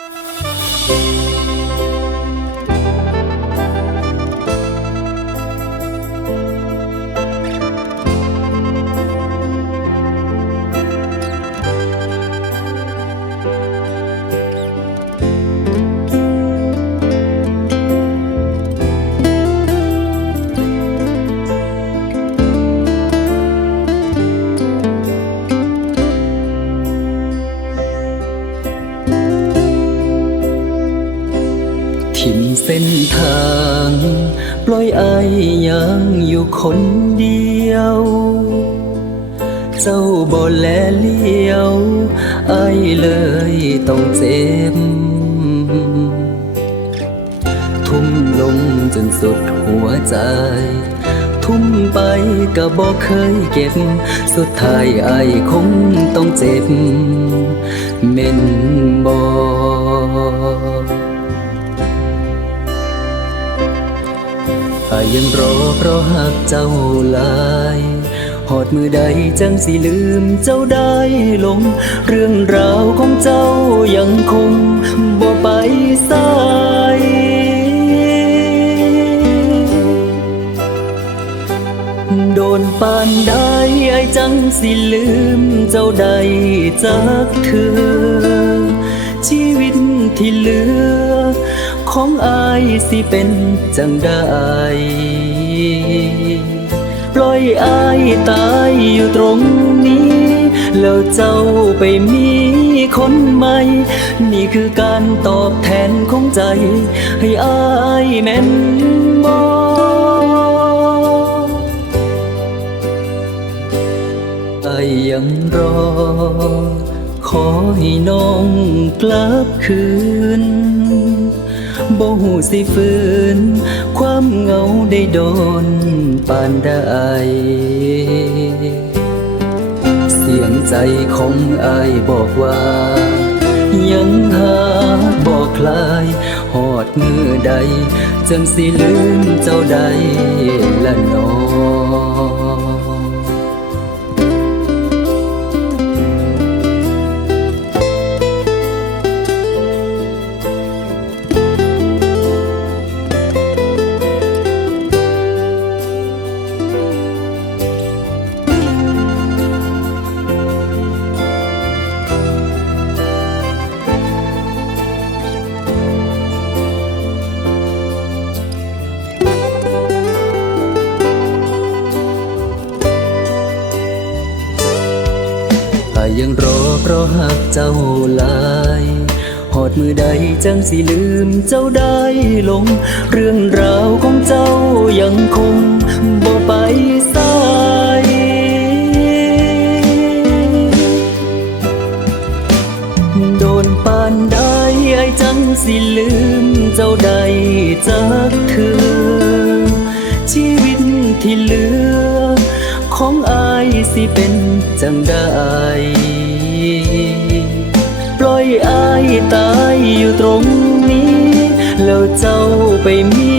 ทิ เส้นทาง ปล่อยไอายยังอยู่คนเดียว เจ้าบ่แลเลี้ยวไอเลยต้องเจ็บ ทุ่มลงจนสุดหัวใจ ทุ่มไปก็บอเคยเก็บ สุดท้ายไอคงต้องเจ็บเม่นบ ยยังรอเพราะหักเจ้าลายหอดมือใดจังสิลืมเจ้าได้ลง เรื่องราวของเจ้ายังคงบ่ไปสายโดนปานได้ไอจังสิลืมเจ้าใดจากเธอชีวิตที่ลื ของอายสิเป็นจังได้ปล่อยอายตายอยู่ตรงนี้ แล้วเจ้าไปมีคนใหม่ นี่คือการตอบแทนของใจ ให้อายแม่นบอไอยังรอ ขอให้น้องกลับคืน บ่หูสิฝืน ความเหงาได้โดนปานใดเสียงใจของอายบอกว่า ยังหาบอกคลายหอดมือใด จังสิลืมเจ้าใดละนอ ถ้ายังรอเพราะหักเจ้าหลายหอดมือใดจังสิลืมเจ้าได้ลง เรื่องราวของเจ้ายังคงบ่ไปสายโดนปานได้ไอ้จังสิลืมเจ้าใดจากเธอ ชีวิตที่เหลือ ของอายสิเป็นจังได้ปล่อยอายตายอยู่ตรงนี้ แล้วเจ้าไปมี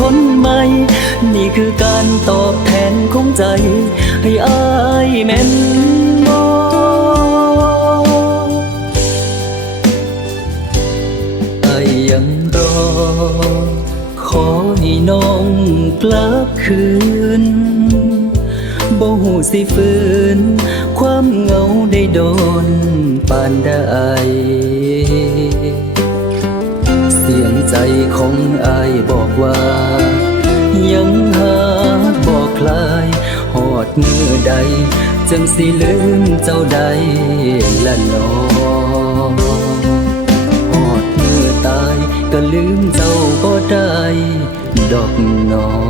คนใหม่ นี่คือการตอบแทนของใจ ให้อายแม่นบอไอยังรอ ขอให้น้องกลับคืน บ่หูสิฝืน ความเหงาได้โดนปานใดเสียงใจของอายบอกว่า ยังหาบอกคลายหอดมือใด จังสิลืมเจ้าใดละนอหอดมือตายก็ลืมเจ้าบ่ได้ ดอกนอ